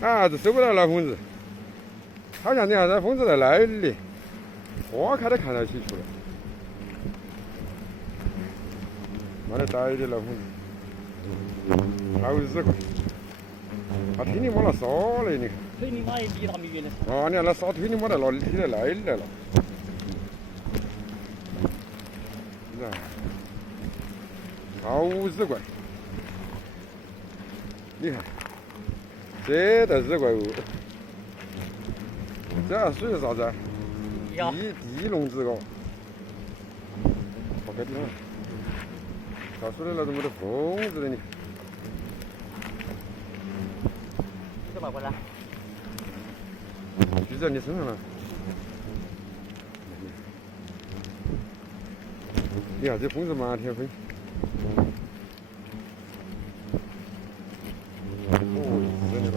啊，这收不到老疯子，好像你看这疯子在那里，花开都看到起出来，妈的逮的老疯子，好日块，他听你摸了耍嘞，你看。推你妈也离那么远的。啊，你看那耍推你摸在哪里？推在那里来了。啊，好日怪，你看，这都日怪哦。这属于啥子啊？地笼子哦。好开地方。他说的那种没得疯子的你。这把过来。举在你身上了。你看这疯子满天飞。哦，真的好。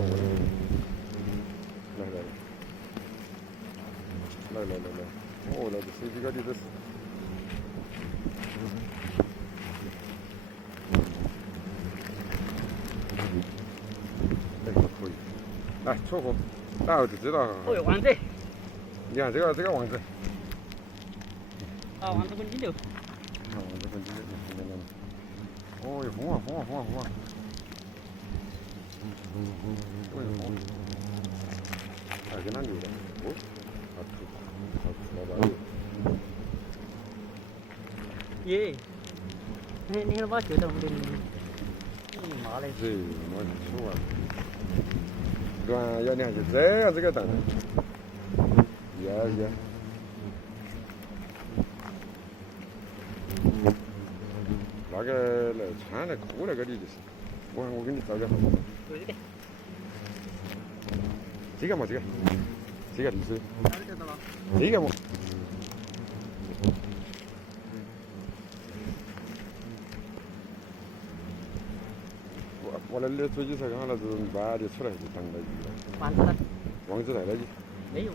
来，哦，那个手机高的都是。哎，可以。来，撮合，然后就知道。哦哟，王子。你看这个王子。啊，王子滚金牛。啊，王子滚金牛，哦哟，疯啊！哦哟，疯！还跟他溜了，哦，好大哟！耶！你看把球到我们的，妈嘞！这妈的丑啊！乱要你看就这样子个蛋，呀。那个来穿来裤那个的就是，我给你找个号。这个嘛，这个历史，这个嘛。我那里手机才刚好那种满的出来就当了鱼了。王子来了没有。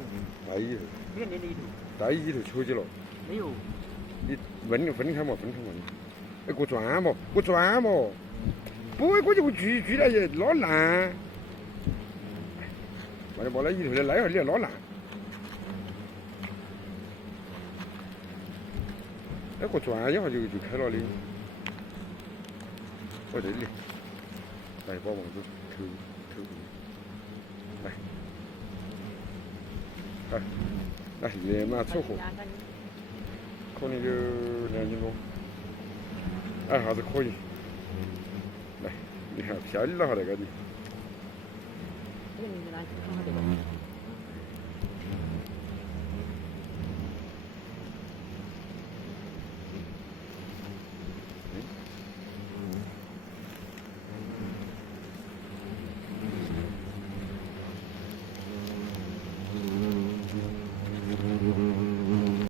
来里头。这个里头。在里头球去了。没有。你分开嘛。哎，给我转嘛。不会，我就锯了也拉烂。把那里头的那你拉烂。哎，给我转一下就开了的。我这里。来，把王子扣住。来，野马凑合，可能有2斤多。哎，还是可以。来，你看漂亮了哈那个的。这个你拿去看下这个。